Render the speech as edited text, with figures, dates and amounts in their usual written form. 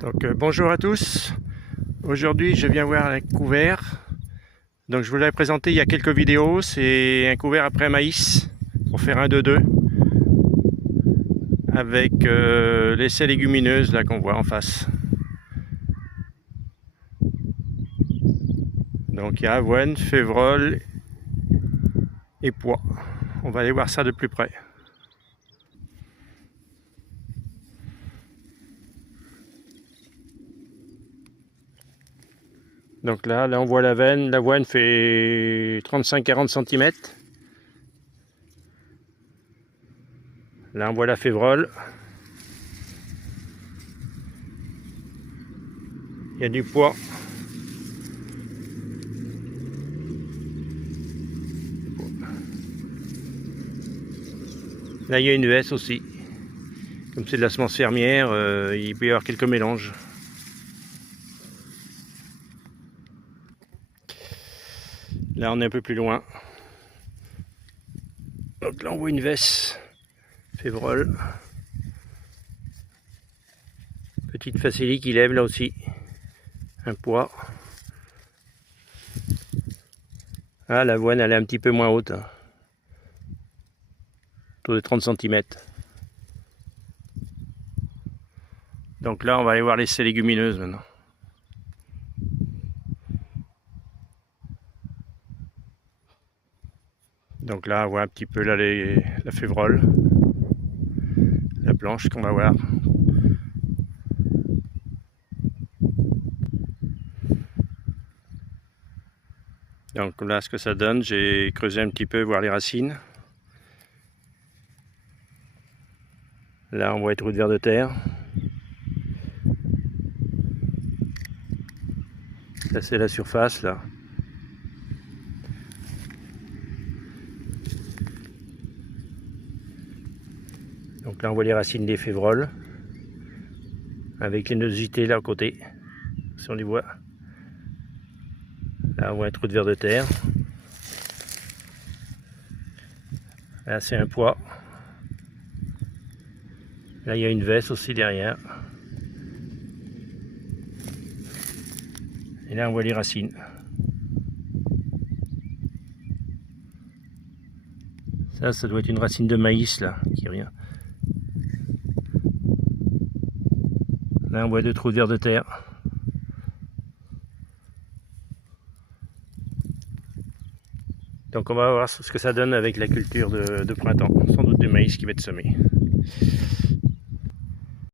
Donc bonjour à tous. Aujourd'hui je viens voir un couvert. Donc je vous l'avais présenté il y a quelques vidéos. C'est un couvert après maïs pour faire un 2-2 avec l'essai légumineuse là qu'on voit en face. Donc il y a avoine, févrole et pois. On va aller voir ça de plus près. Donc là on voit l'avoine. L'avoine fait 35-40 cm. Là on voit la févrole. Il y a du pois. Là il y a une veste aussi. Comme c'est de la semence fermière, il peut y avoir quelques mélanges. Là on est un peu plus loin. Donc là on voit une veste, févrole. Petite facélie qui lève là aussi. Un pois. Ah, l'avoine elle est un petit peu moins haute. Autour de 30 cm. Donc là on va aller voir l'essai légumineuse maintenant. Donc là on voit un petit peu là, la févrole. La blanche qu'on va voir. Donc là ce que ça donne, j'ai creusé un petit peu voir les racines. Là on voit les trous de vers de terre. Ça c'est la surface là. Donc là on voit les racines des févroles. Avec les nodosités là à côté. Si on les voit. Là on voit un trou de vers de terre. Là c'est un pois. Là il y a une veste aussi derrière. Et là on voit les racines. Ça doit être une racine de maïs là, qui revient. Là on voit deux trous de vers de terre. Donc on va voir ce que ça donne avec la culture de printemps. Sans doute du maïs qui va être semé.